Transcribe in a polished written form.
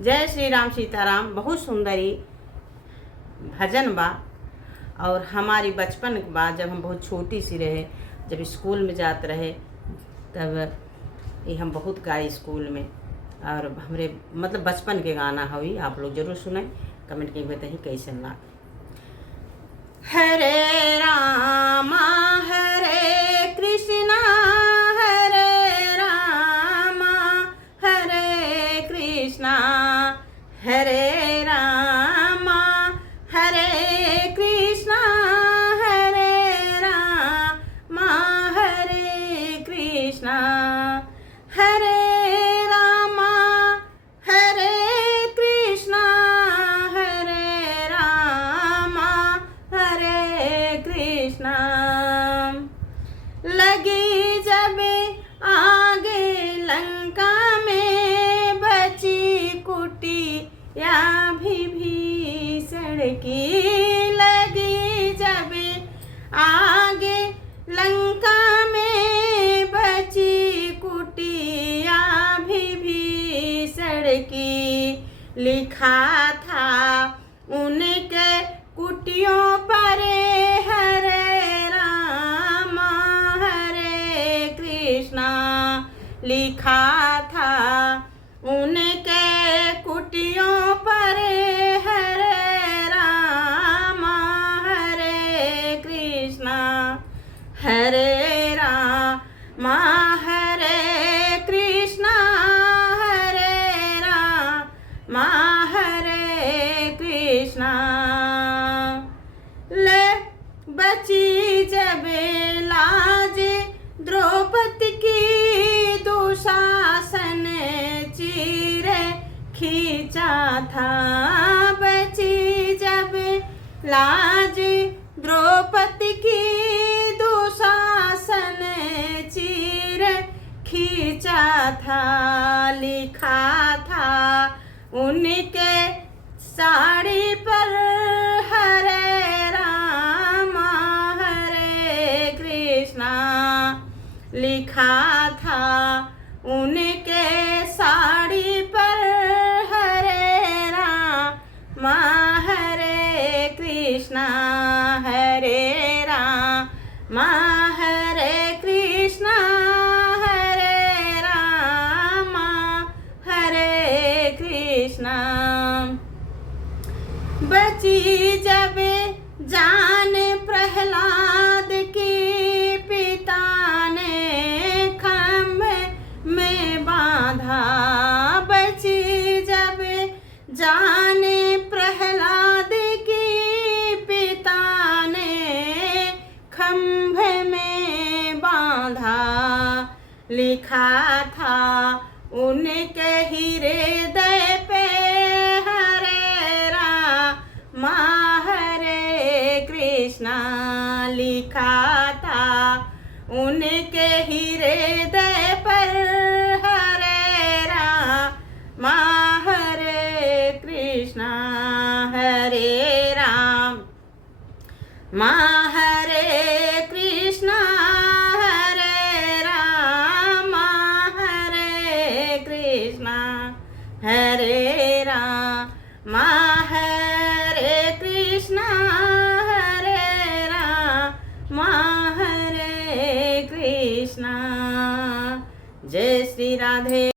जय श्री राम सीताराम बहुत सुंदरी भजन बा। और हमारी बचपन के बाद जब हम बहुत छोटी सी रहे, जब स्कूल में जाते रहे, तब ये हम बहुत गाए स्कूल में। और हमरे मतलब बचपन के गाना हुई, आप लोग जरूर सुने, कमेंट करके बताइए कैसे लगा। हरे रामा हरे कृष्णा हरे रामा हरे कृष्णा हरे रामा हरे कृष्णा हरे रामा हरे कृष्णा हरे रामा हरे कृष्णा हरे रामा हरे कृष्णा। लगी जब आगे लंका में बची कुटिया भी भीषण की, लगी जब आगे लंका में बची कुटिया भी भीषण की, लिखा था उनके कुटियों पर हरे रामा हरे कृष्णा, लिखा था उनके कुटियों पर हरे रामा हरे कृष्णा हरे रामा हरे कृष्णा हरे रामा हरे कृष्णा। ले बची जब लाज द्रौपदी की, दुशासन चीर खींचा था, बची जब लाज द्रौपदी की, दुशासन चीर खींचा था, लिखा था उनके साड़ी पर हरे रामा हरे कृष्णा, लिखा था उनके साड़ी पर हरे रामा हरे कृष्णा हरे रामा हरे कृष्णा हरे रामा हरे कृष्णा। बची जब जान प्रहलाद की, पिता ने खम्भ में बांधा, बची जब जान प्रहलाद की, पिता ने खम्भ में बांधा, लिखा था उनके हृदय पे हरे रामा हरे कृष्णा, लिखा था उनके हृदय पर हरे रामा हरे कृष्णा हरे रामा हरे कृष्णा हरे रामा हरे कृष्णा हरे रामा हरे कृष्णा हरे रामा हरे कृष्णा। जय श्री राधे।